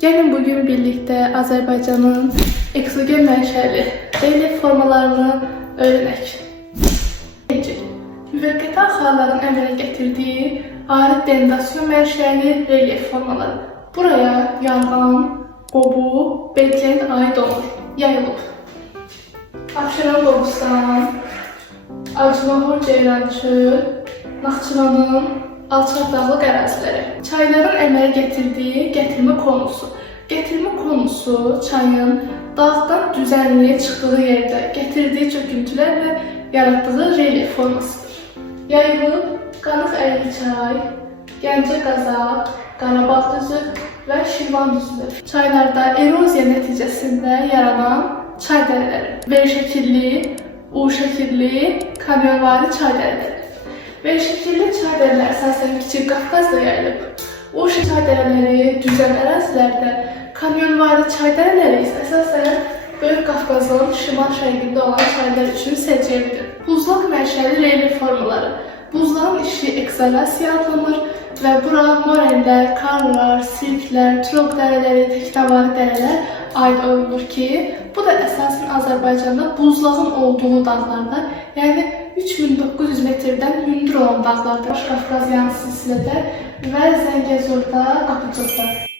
Gelin bugün birlikte Azerbaycan'ın eksogen menşeli relief formalarını öğrenek. Müvəqqəti axarların əmələ gətirdiyi arid dendasyon menşeli relief formaları. Buraya yanğan, qobu, belkənin aid olur, yayılıb. Abşeron Qobustan, Acmahor Ceyrançı, Naxçıvanın alçaq dağlıq əraziləri. Çayların əmələ gətirdiyi gətirmə konusu. Gətirmə konusu çayın dağdan düzənliyə çıxdığı yerdə gətirdiyi çöküntülər və yaratdığı relief formasıdır. Yayılıb Qanıq Əyri çay, Gəncə Qazaq, Qarabağ düzü və Şirvan düzüdür. Çaylarda eroziya nəticəsində yaranan çay dərələri. V şəkilli, U şəkilli, kamyonvari çay dərələri. V şəkilli çay dərələri əsasən Kiçik Qafqazda yayılıb. U şəkilli çay dərələri düzən ərazilərdə, kamyonvari çay dərələri isə əsasən Böyük Qafqazın şimal-şərqində olan çaylar üçün səciyyəvidir. Buzlaq mənşəli relief formaları. Buzlağın işi eksalasiya adlanır və bura morellər, karlar, sirklər, Troq dərələri, Teknavari dərələr aid olunur ki, bu da əsasən Azərbaycanda buzlağın olduğu dağlarda, yəni 3900 metrdən hündür olan dağlarda, Qafqaz yan silsilədə və Zəngəzurda, Qapıcıqda.